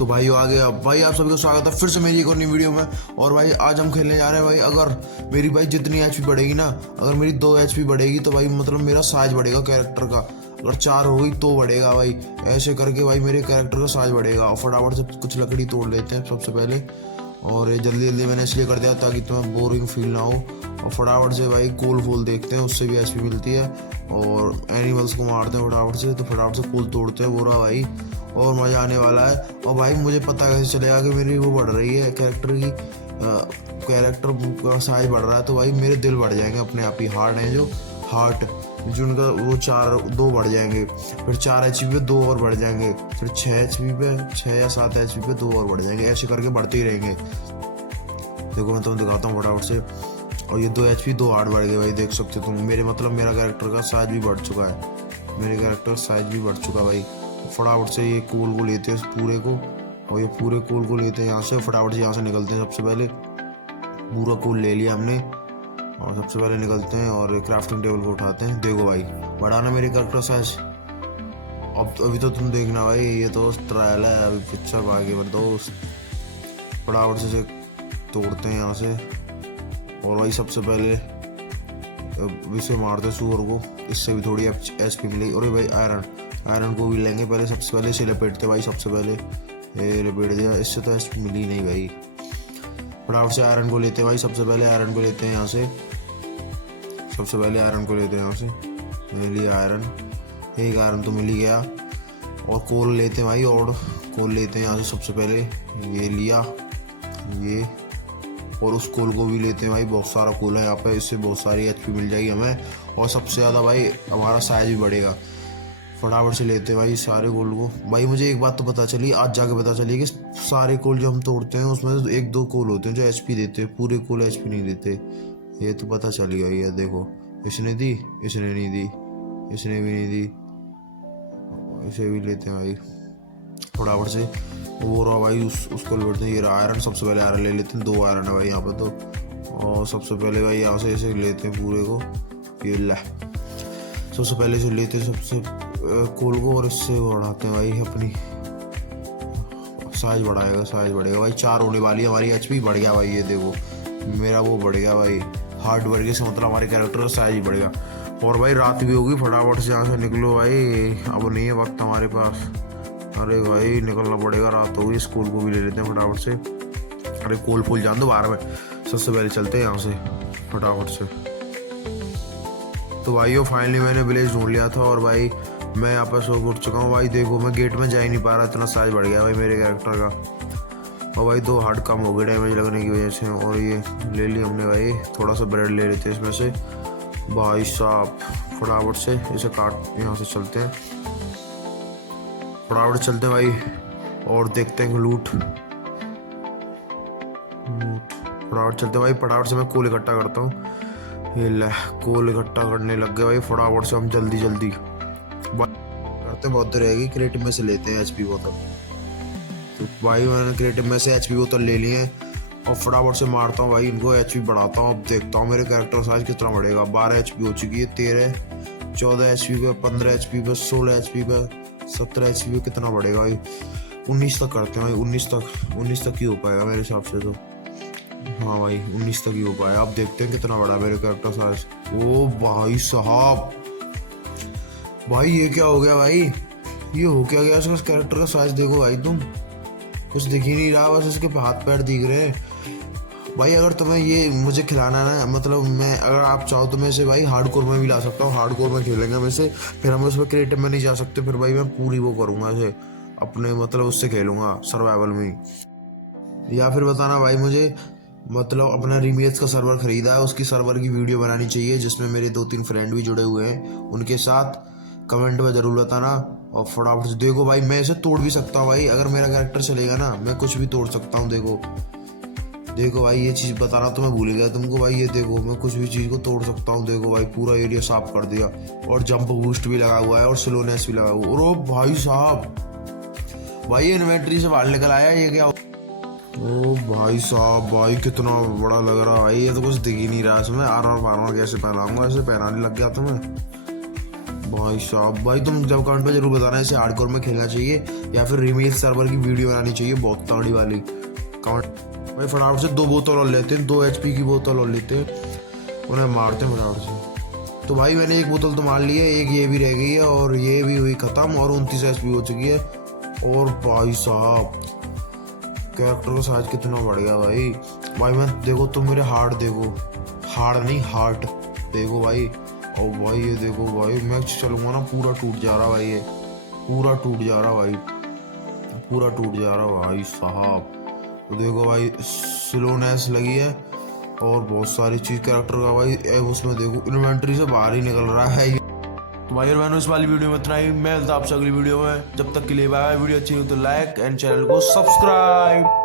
तो भाई आ गया भाई, आप सभी को स्वागत है फिर से मेरी एक और नई वीडियो में। और भाई आज हम खेलने जा रहे हैं भाई, अगर मेरी भाई जितनी एचपी बढ़ेगी ना, अगर मेरी 2 एचपी बढ़ेगी तो भाई मतलब मेरा साइज बढ़ेगा कैरेक्टर का, अगर 4 होगी तो बढ़ेगा भाई। ऐसे करके भाई मेरे कैरेक्टर का साइज बढ़ेगा। और फटाफट से कुछ लकड़ी तोड़ लेते हैं सबसे पहले, और ये जल्दी जल्दी मैंने इसलिए कर दिया ताकि तुम्हें बोरिंग फील ना हो। और फटाफट से भाई कोल फूल देखते हैं, उससे भी एचपी मिलती है। और एनिमल्स को मारते हैं फटाफट से, तो फटाफट से कोल तोड़ते हैं बोरा भाई, और मज़ा आने वाला है। और भाई मुझे पता कैसे चलेगा कि मेरी वो बढ़ रही है कैरेक्टर की, कैरेक्टर का साइज बढ़ रहा है, तो भाई मेरे दिल बढ़ जाएंगे अपने आप ही। हार्ट है जो हार्ट जो उनका वो 2 बढ़ जाएंगे, फिर 4 एचपी पे 2 और बढ़ जाएंगे, फिर 6 एचपी पे 6 या 7 एचपी पे 2 और बढ़ जाएंगे। ऐसे करके बढ़ते ही रहेंगे। देखो मैं तुम्हें दिखाता हूँ फटाफट से। और ये 2 एचपी 2 हार्ट बढ़ गए भाई, देख सकते हो तुम। मेरे मतलब मेरा कैरेक्टर का साइज भी बढ़ चुका है, मेरे कैरेक्टर साइज भी बढ़ चुका भाई। फटाफट से ये कोल को लेते हैं इस पूरे को, और ये पूरे कोल को लेते हैं यहाँ से। फटाफट से यहाँ से निकलते हैं। सबसे पहले पूरा कोल ले लिया हमने, और सबसे पहले निकलते हैं और क्राफ्टिंग टेबल को उठाते हैं। देखो भाई बढ़ाना मेरे कैरेक्टर साइज। अब अभी तो तुम देखना भाई, ये तो ट्रायल है, अभी पिक्चर आगे बढ़ दोस्त। फटाफट से तोड़ते हैं यहाँ से, और भाई सबसे पहले इसे मारते हैं सुअर को, इससे भी थोड़ी एचपी मिलेगी। और भाई आयरन को भी लेंगे पहले, सबसे पहले इसे लपेटते भाई। सबसे पहले ये लपेट दिया, इससे तो एचपी मिली नहीं भाई। फटाफट से आयरन को लेते हैं भाई, सबसे पहले आयरन को लेते हैं यहाँ से, सबसे पहले आयरन को लेते हैं यहाँ से। ले लिया आयरन, एक आयरन तो मिल ही गया। और कोल लेते हैं भाई, और कोल लेते हैं यहाँ से सबसे पहले। ये लिया ये, और उस कोल को भी लेते हैं भाई। बहुत सारा कोल है यहाँ पे, इससे बहुत सारी एचपी मिल जाएगी हमें, और सबसे ज़्यादा भाई हमारा साइज भी बढ़ेगा। फटाफट से लेते हैं भाई सारे कोल को। भाई मुझे एक बात तो पता चली, आज जाके पता चली कि सारे कोल जो हम तोड़ते हैं उसमें 1-2 कोल होते हैं जो एचपी देते हैं, पूरे कोल एचपी नहीं देते। ये तो पता चली गई है। देखो इसने दी, इसने नहीं दी, इसने भी नहीं दी, इसे भी लेते हैं भाई। फटाफट से वो रहा भाई, उसको लेते हैं। ये आयरन, सबसे पहले आयरन ले लेते हैं। 2 आयरन है भाई यहाँ पे तो। और सबसे पहले भाई यहाँ से ऐसे लेते हैं पूरे को, ये ला। सबसे पहले से लेते हैं सबसे कोल को, और इससे बढ़ाते हैं भाई अपनी साइज बढ़ाएगा, साइज बढ़ेगा भाई। 4 होने वाली है हमारी एचपी, बढ़ गया भाई। ये देखो मेरा वो बढ़ गया भाई, हार्ट बढ़ गया, से मतलब हमारे कैरेक्टर का साइज ही बढ़ेगा। और भाई रात भी होगी, फटाफट से यहाँ से निकलो भाई, अब नहीं है वक्त हमारे पास। अरे भाई निकलना पड़ेगा, रात हो गई। इस कोल को भी ले लेते हैं फटाफट से। अरे कोल फूल जान दो बाहर में, सबसे पहले चलते हैं यहाँ से फटाफट से। तो भाई फाइनली मैंने विलेज ढूंढ लिया था, और भाई मैं यहाँ पर सो उठ चुका हूँ भाई। देखो मैं गेट में जा ही नहीं पा रहा, इतना साइज बढ़ गया भाई मेरे कैरेक्टर का। और भाई 2 हार्ट कम हो गए डैमेज लगने की वजह से। और ये ले लिया हमने भाई, थोड़ा सा ब्रेड ले लेते हैं इसमें से भाई साहब। फटाफट से इसे काट, यहाँ से चलते हैं, फटाफट चलते हैं भाई, और देखते हैं लूट। फटाफट चलते हैं भाई, फटाफट से मैं कोल इकट्ठा करता हूँ। ये ले कोल इकट्ठा करने लग गए भाई। फटाफट से हम जल्दी जल्दी करते, बहुत देर रहेगी। क्रिएटिव में से लेते हैं एचपी बोतल। तो भाई मैंने क्रिएटिव में से एचपी बोतल ले ली है, और फटाफट से मारता हूँ भाई इनको, एचपी बढ़ाता हूँ। अब देखता हूँ मेरे कैरेक्टर साइज कितना बढ़ेगा। 12 एचपी हो चुकी है, 13 14 एचपी पे, 15 एचपी पे, 16 एचपी पे, 17 एचपी पे कितना बढ़ेगा भाई। 19 तक करते हैं भाई, 19 तक ही हो पाएगा मेरे हिसाब से तो। हाँ भाई 19 तक ही हो पाएगा। अब देखते हैं कितना बड़ा मेरे कैरेक्टर साइज। ओ भाई साहब, भाई ये क्या हो गया भाई, ये हो क्या गया इसका कैरेक्टर का साइज। देखो भाई तुम, कुछ दिख ही नहीं रहा, बस इसके हाथ पैर दिख रहे हैं भाई। अगर तुम्हें ये मुझे खिलाना ना, मतलब मैं अगर आप चाहो तो मैं इसे भाई हार्डकोर में भी ला सकता हूँ। हार्डकोर में खेलेंगे हम इसे, फिर हम उसमें क्रिएटिव में नहीं जा सकते, फिर भाई मैं पूरी वो करूँगा इसे अपने, मतलब उससे खेलूँगा सर्वाइवल में। या फिर बताना भाई मुझे, मतलब अपना रीमेक्स का सर्वर खरीदा है, उसकी सर्वर की वीडियो बनानी चाहिए जिसमें मेरे 2-3 फ्रेंड भी जुड़े हुए हैं, उनके साथ कमेंट में ज़रूर बताना। और फटाफट से देखो भाई, मैं इसे तोड़ भी सकता हूँ भाई, अगर मेरा कैरेक्टर चलेगा ना मैं कुछ भी तोड़ सकता हूँ। देखो भाई ये चीज़ बताना तो मैं भूल गया तुमको भाई। ये देखो मैं कुछ भी चीज़ को तोड़ सकता हूँ। देखो भाई पूरा एरिया साफ कर दिया, और जंप बूस्ट भी लगा हुआ है, और स्लोनेस भी लगा हुआ है। और भाई साहब, भाई ये इन्वेंट्री से बाहर निकल आया, ये क्या। ओ भाई साहब, भाई कितना बड़ा लग रहा है भाई। ये तो कुछ दिख ही नहीं रहा इसमें। आर्मर कैसे पहनाऊंगा, ऐसे पहनाने लग गया तो मैं। भाई साहब, भाई तुम जब कमेंट पे जरूर बताना इसे हार्डकोर में खेलना चाहिए या फिर रिमेल सर्वर की वीडियो बनानी चाहिए बहुत तगड़ी वाली। कमेंट भाई फटाफट से 2 बोतल और लेते हैं, 2 HP की बोतल और लेते हैं, उन्हें मारते हैं फटाफट से। तो भाई मैंने 1 बोतल तो मार ली है, एक ये भी रह गई है और ये भी हुई खत्म और 29 HP हो चुकी है। और भाई साहब कैरेक्टर का साइज कितना बढ़ गया भाई। भाई मैं देखो तुम मेरे हार्ट देखो, हार्ट नहीं हार्ट देखो भाई। और भाई ये देखो भाई, मैं चलूंगा ना पूरा टूट जा रहा भाई, ये पूरा टूट जा रहा भाई, पूरा टूट जा रहा भाई साहब। तो देखो भाई स्लोनेस लगी है और बहुत सारी चीज कैरेक्टर का भाई उसमें देखो इन्वेंटरी से बाहर ही निकल रहा है। तो भाई और मैंने इस वाली वीडियो में इतना ही, मैं मिलता आपसे अगली वीडियो में, जब तक के लिए बाय। वीडियो अच्छी हो तो लाइक एंड चैनल को सब्सक्राइब।